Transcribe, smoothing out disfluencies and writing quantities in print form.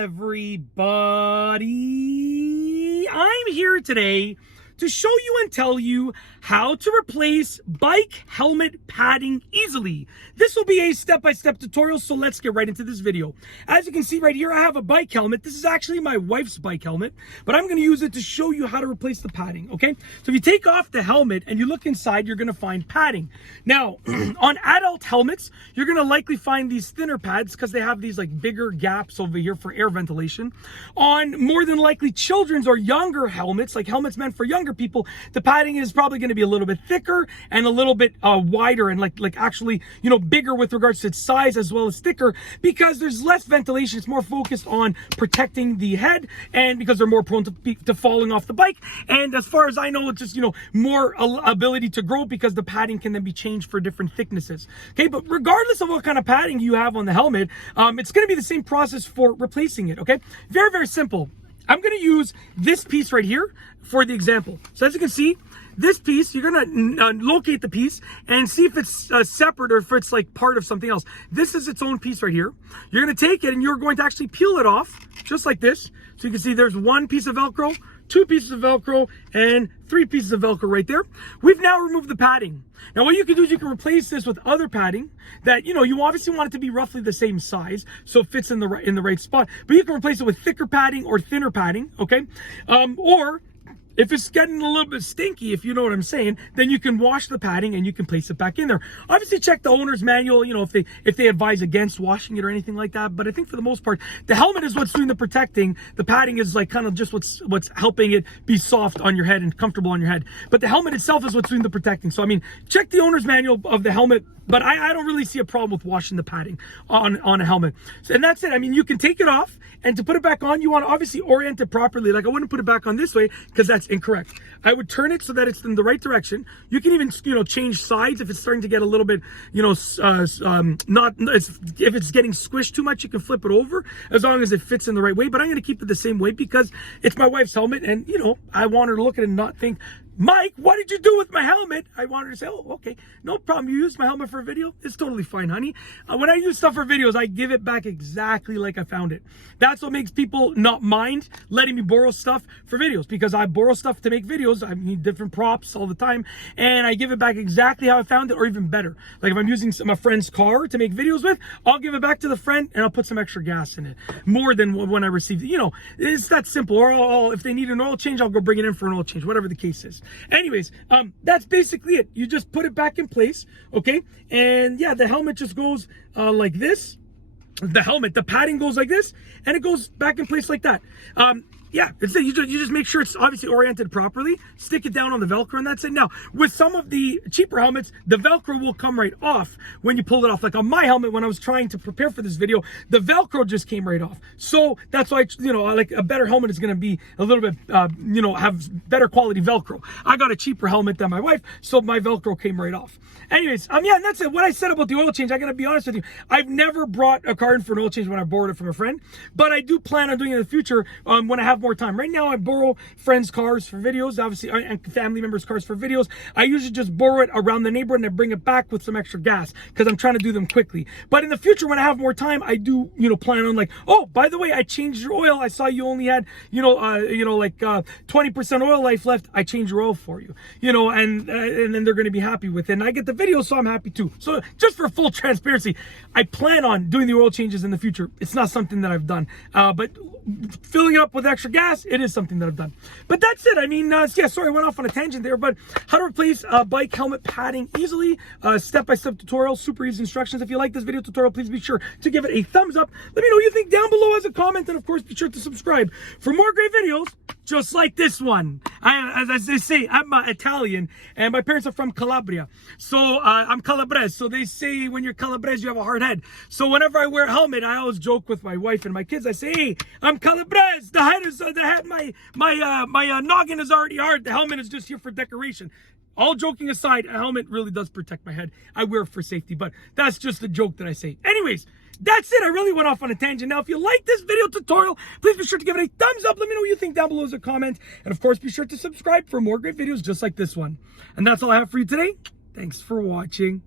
everybody? I'm here today to show you and tell you how to replace bike helmet padding easily. This will be a step-by-step tutorial, so let's get right into this video. As you can see right here, I have a bike helmet. This is actually my wife's bike helmet, but I'm gonna use it to show you how to replace the padding, okay? So if you take off the helmet and you look inside, you're gonna find padding. Now, on adult helmets, you're gonna likely find these thinner pads because they have these like bigger gaps over here for air ventilation. On more than likely children's or younger helmets, like helmets meant for younger people, the padding is probably going to be a little bit thicker and a little bit wider and like actually, you know, bigger with regards to its size as well as thicker, because there's less ventilation. It's more focused on protecting the head, and because they're more prone to falling off the bike. And as far as I know, it's just, you know, more ability to grow because the padding can then be changed for different thicknesses. Okay, but regardless of what kind of padding you have on the helmet, it's going to be the same process for replacing it. Okay, very, very simple. I'm going to use this piece right here for the example. So as you can see, this piece, you're going to locate the piece and see if it's separate or if it's like part of something else. This is its own piece right here. You're going to take it and you're going to actually peel it off just like this. So you can see there's one piece of Velcro, two pieces of Velcro, and three pieces of Velcro right there. We've now removed the padding. Now what you can do is you can replace this with other padding that, you know, you obviously want it to be roughly the same size so it fits in the right spot, but you can replace it with thicker padding or thinner padding, okay? Or if it's getting a little bit stinky, if you know what I'm saying, then you can wash the padding and you can place it back in there. Obviously check the owner's manual, you know, if they advise against washing it or anything like that. But I think for the most part, the helmet is what's doing the protecting. The padding is like kind of just what's helping it be soft on your head and comfortable on your head. But the helmet itself is what's doing the protecting. So I mean, check the owner's manual of the helmet, but I don't really see a problem with washing the padding on a helmet. So, and that's it. I mean, you can take it off, and to put it back on, you want to obviously orient it properly. Like I wouldn't put it back on this way because that's incorrect. I would turn it so that it's in the right direction. You can even, you know, change sides if it's starting to get a little bit, you know, if it's getting squished too much, you can flip it over as long as it fits in the right way. But I'm going to keep it the same way because it's my wife's helmet, and you know, I want her to look at it and not think, Mike, what did you do with my helmet? I want her to say, oh, okay, no problem. You used my helmet for a video? It's totally fine, honey. When I use stuff for videos, I give it back exactly like I found it. That's what makes people not mind letting me borrow stuff for videos, because I borrow stuff to make videos. I need different props all the time, and I give it back exactly how I found it, or even better. Like if I'm using my friend's car to make videos with, I'll give it back to the friend and I'll put some extra gas in it, more than when I received it. You know, it's that simple. Or if they need an oil change, I'll go bring it in for an oil change, whatever the case is. Anyways, that's basically it. You just put it back in place, okay? And yeah, the helmet just goes like this. The padding goes like this, and it goes back in place like that. Yeah, it's it. You just make sure it's obviously oriented properly. Stick it down on the Velcro, and that's it. Now, with some of the cheaper helmets, the Velcro will come right off when you pull it off. Like on my helmet, when I was trying to prepare for this video, the Velcro just came right off. So that's why, you know, like a better helmet is going to be a little bit, you know, have better quality Velcro. I got a cheaper helmet than my wife, so my Velcro came right off. Anyways, yeah, and that's it. What I said about the oil change, I got to be honest with you. I've never brought a car in for an oil change when I borrowed it from a friend, but I do plan on doing it in the future when I have more time. Right now I borrow friends' cars for videos, obviously, and family members' cars for videos. I usually just borrow it around the neighborhood and I bring it back with some extra gas because I'm trying to do them quickly. But in the future, when I have more time, I do, you know, plan on like, oh, by the way, I changed your oil. I saw you only had, you know, like 20% oil life left. I changed your oil for you, you know, and then they're going to be happy with it. And I get the video, so I'm happy too. So just for full transparency, I plan on doing the oil changes in the future. It's not something that I've done, but filling it up with extra gas, it is something that I've done. But that's it. I mean, yeah, sorry, I went off on a tangent there, but how to replace bike helmet padding easily, step-by-step tutorial, super easy instructions. If you like this video tutorial, please be sure to give it a thumbs up. Let me know what you think down below as a comment, and of course, be sure to subscribe for more great videos just like this one. As they say, I'm Italian, and my parents are from Calabria. So I'm Calabrese. So they say when you're Calabrese, you have a hard head. So whenever I wear a helmet, I always joke with my wife and my kids. I say, hey, I'm Calabrese. My noggin is already hard. The helmet is just here for decoration. All joking aside, a helmet really does protect my head. I wear it for safety, but that's just a joke that I say. Anyways, that's it. I really went off on a tangent. Now, if you like this video tutorial, please be sure to give it a thumbs up. Let me know what you think down below as a comment. And of course, be sure to subscribe for more great videos just like this one. And that's all I have for you today. Thanks for watching.